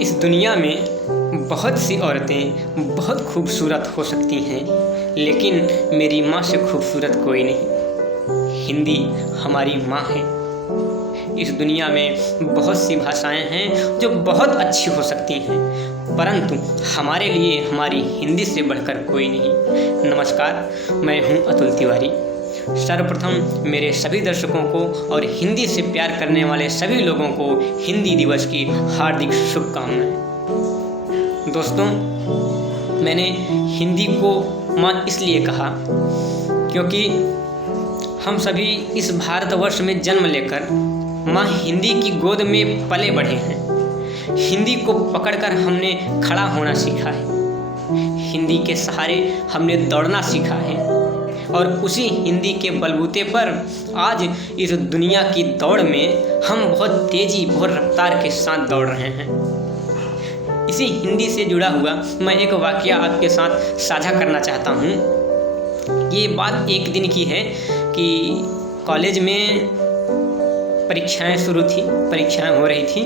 इस दुनिया में बहुत सी औरतें बहुत खूबसूरत हो सकती हैं, लेकिन मेरी माँ से खूबसूरत कोई नहीं। हिंदी हमारी माँ है। इस दुनिया में बहुत सी भाषाएं हैं जो बहुत अच्छी हो सकती हैं, परंतु हमारे लिए हमारी हिंदी से बढ़कर कोई नहीं। नमस्कार, मैं हूँ अतुल तिवारी। सर्वप्रथम मेरे सभी दर्शकों को और हिंदी से प्यार करने वाले सभी लोगों को हिंदी दिवस की हार्दिक शुभकामनाएं। दोस्तों, मैंने हिंदी को माँ इसलिए कहा क्योंकि हम सभी इस भारतवर्ष में जन्म लेकर माँ हिंदी की गोद में पले बढ़े हैं। हिंदी को पकड़कर हमने खड़ा होना सीखा है। हिंदी के सहारे हमने दौड़ना सीखा है और उसी हिंदी के बलबूते पर आज इस दुनिया की दौड़ में हम बहुत तेज़ी और रफ्तार के साथ दौड़ रहे हैं। इसी हिंदी से जुड़ा हुआ मैं एक वाकया आपके साथ साझा करना चाहता हूँ। ये बात एक दिन की है कि कॉलेज में परीक्षाएं हो रही थी।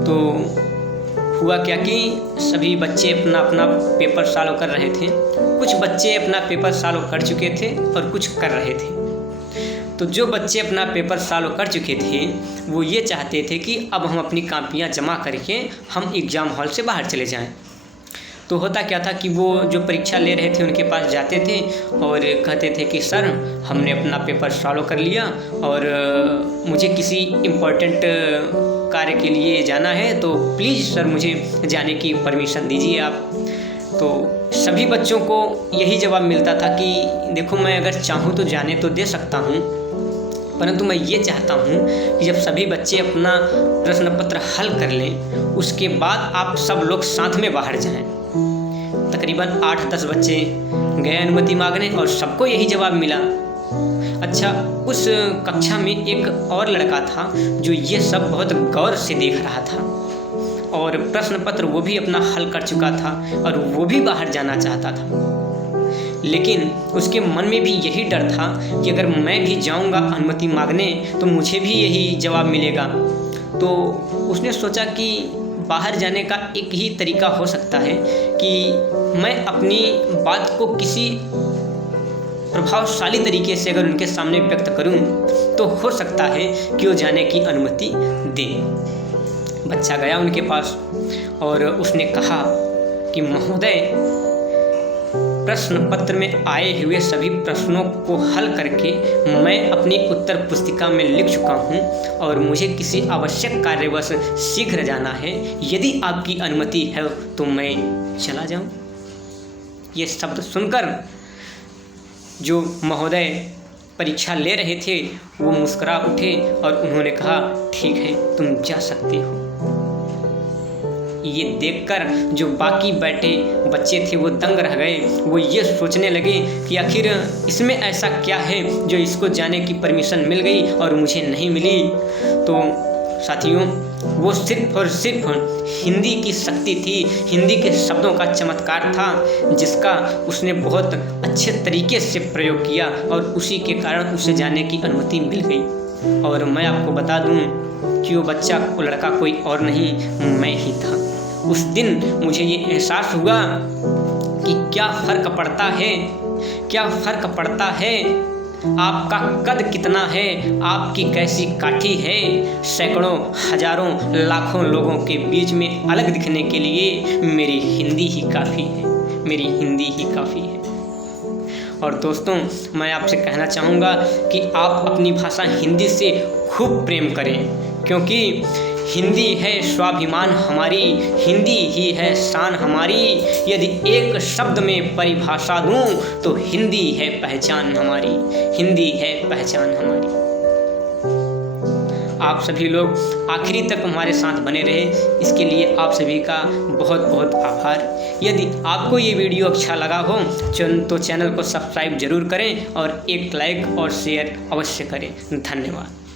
तो हुआ क्या कि सभी बच्चे अपना अपना पेपर सॉल्व कर रहे थे। कुछ बच्चे अपना पेपर सॉल्व कर चुके थे और कुछ कर रहे थे। तो जो बच्चे अपना पेपर सॉल्व कर चुके थे वो ये चाहते थे कि अब हम अपनी कापियाँ जमा करके हम एग्ज़ाम हॉल से बाहर चले जाएं। तो होता क्या था कि वो जो परीक्षा ले रहे थे उनके पास जाते थे और कहते थे कि सर, हमने अपना पेपर सॉल्व कर लिया और मुझे किसी इम्पोर्टेंट कार्य के लिए जाना है, तो प्लीज़ सर मुझे जाने की परमिशन दीजिए आप। तो सभी बच्चों को यही जवाब मिलता था कि देखो, मैं अगर चाहूँ तो जाने तो दे सकता हूँ, परंतु मैं ये चाहता हूँ कि जब सभी बच्चे अपना प्रश्न पत्र हल कर लें उसके बाद आप सब लोग साथ में बाहर जाएं। तकरीबन 8-10 बच्चे गए अनुमति मांगने और सबको यही जवाब मिला। अच्छा, उस कक्षा में एक और लड़का था जो ये सब बहुत गौर से देख रहा था और प्रश्न पत्र वो भी अपना हल कर चुका था और वो भी बाहर जाना चाहता था। लेकिन उसके मन में भी यही डर था कि अगर मैं भी जाऊंगा अनुमति मांगने तो मुझे भी यही जवाब मिलेगा। तो उसने सोचा कि बाहर जाने का एक ही तरीका हो सकता है कि मैं अपनी बात को किसी प्रभावशाली तरीके से अगर उनके सामने व्यक्त करूं तो हो सकता है कि वो जाने की अनुमति दें। बच्चा गया उनके पास और उसने कहा कि महोदय, प्रश्न पत्र में आए हुए सभी प्रश्नों को हल करके मैं अपनी उत्तर पुस्तिका में लिख चुका हूँ और मुझे किसी आवश्यक कार्यवश शीघ्र जाना है। यदि आपकी अनुमति है तो मैं चला जाऊँ। ये शब्द सुनकर जो महोदय परीक्षा ले रहे थे वो मुस्कुरा उठे और उन्होंने कहा, ठीक है, तुम जा सकते हो। ये देखकर जो बाकी बैठे बच्चे थे वो दंग रह गए। वो ये सोचने लगे कि आखिर इसमें ऐसा क्या है जो इसको जाने की परमिशन मिल गई और मुझे नहीं मिली। तो साथियों, वो सिर्फ और सिर्फ हिंदी की शक्ति थी, हिंदी के शब्दों का चमत्कार था जिसका उसने बहुत अच्छे तरीके से प्रयोग किया और उसी के कारण उसे जाने की अनुमति मिल गई। और मैं आपको बता दूं कि वो बच्चा, वो लड़का कोई और नहीं, मैं ही था। उस दिन मुझे ये एहसास हुआ कि क्या फ़र्क पड़ता है आपका कद कितना है, आपकी कैसी काठी है। सैकड़ों, हजारों, लाखों लोगों के बीच में अलग दिखने के लिए मेरी हिंदी ही काफ़ी है। और दोस्तों, मैं आपसे कहना चाहूँगा कि आप अपनी भाषा हिंदी से खूब प्रेम करें, क्योंकि हिंदी है स्वाभिमान हमारी, हिंदी ही है शान हमारी। यदि एक शब्द में परिभाषा दूँ तो हिंदी है पहचान हमारी। आप सभी लोग आखिरी तक हमारे साथ बने रहे, इसके लिए आप सभी का बहुत बहुत आभार। यदि आपको ये वीडियो अच्छा लगा हो तो चैनल को सब्सक्राइब जरूर करें और एक लाइक और शेयर अवश्य करें। धन्यवाद।